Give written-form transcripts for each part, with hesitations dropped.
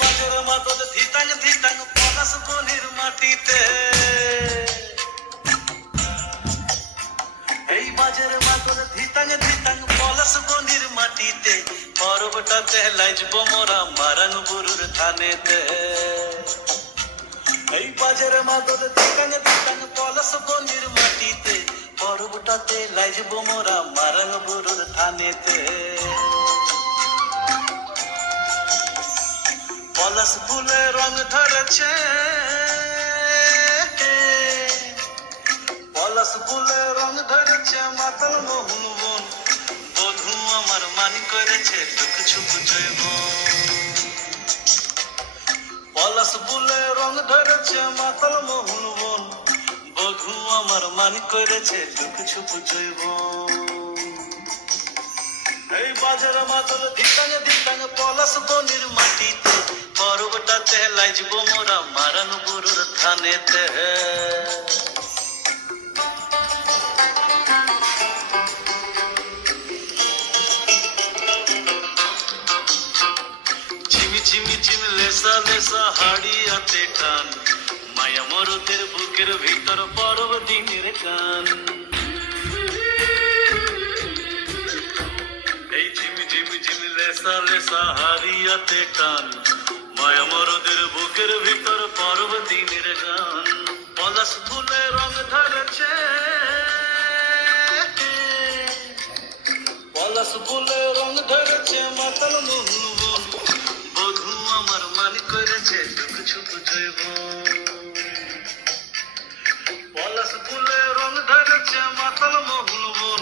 বাজার মাদল ধিতাং ধিতাং পলাশ বনির মাটিতে, এই বাজার মাদল ধিতাং ধিতাং পলাশ বনির মাটিতে, পর্বটাতে লাইজব মোরা মারাং বুরুর থানেতে। এই বাজার মাদল ধিতাং ধিতাং পলাশ বনির মাটিতে, পর্বটাতে লাইজব মোরা মারাং বুরুর থানেতে। পলাশ ফুলে রং ধরেছে, পলাশ ফুলে রং ধরেছে মাতাল মোহন বন, বধূ আমার মান করেছে দুঃখ ছুপ জৈব। পলাশ ফুলে রং ধরেছে মাতাল মোহন বন, বধূ আমার মান করেছে দুঃখ ছুপ জৈব। এই বাজার মাদল ধিতাং ধিতাং পলাশ বনির মাটিতে, পর্বটাতে লাইজব মোরা মারাং বুরুর থানেতে। ঝিমি ঝিমি ঝিম লেসা লেসা হাড়িয়াতে টান, মায়া মরদের বুকের ভিতর পরব দিনের গান। এই ঝিমি ঝিমি ঝিম লেসা লেসা হাড়িয়াতে টান, মায়া মরদের বুকের ভিতর পরব দিনের গান। পলাশ ফুলে রং ধরেছে, পলাশ ফুলে রং ধরেছে মাতাল মোহন বন, বধূ আমার মান করেছে দুঃখ ছুপ জৈব। পলাশ ফুলে রং ধরেছে মাতাল মোহন বন,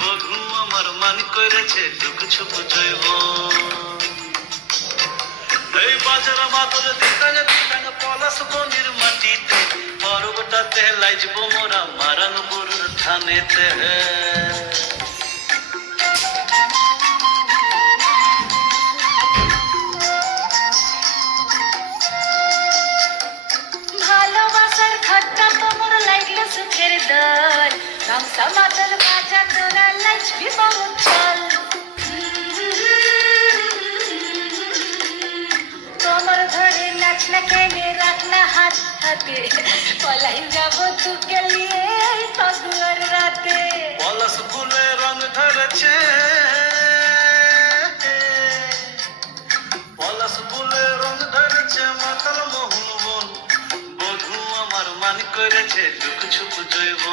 বধূ আমার মান করেছে দুঃখ ছুপ জৈব। এই বাজার মাদল ধিতাং ধিতাং পলাশ বনির মাটিতে, পর্বটাতে লাইজব মোরা মারাং বুরুর থানেতে। ভালোবাসার খট্টা তোমর লাগলো সুখের দল, গামছা মাদল বাজা তোরা লাইজবি বহুত চল। তোমার ধরে নাচ না কেনে রাখ না হাত হাতে, পলাই যাব তোকে লিয়ে তগুয়ার রাতে। পলাশ ফুলে রং ধরেছে, পলাশ ফুলে রং ধরেছে মাতাল মোহন বন, বধূ আমার মান করেছে দুঃখ ছুপ জৈব।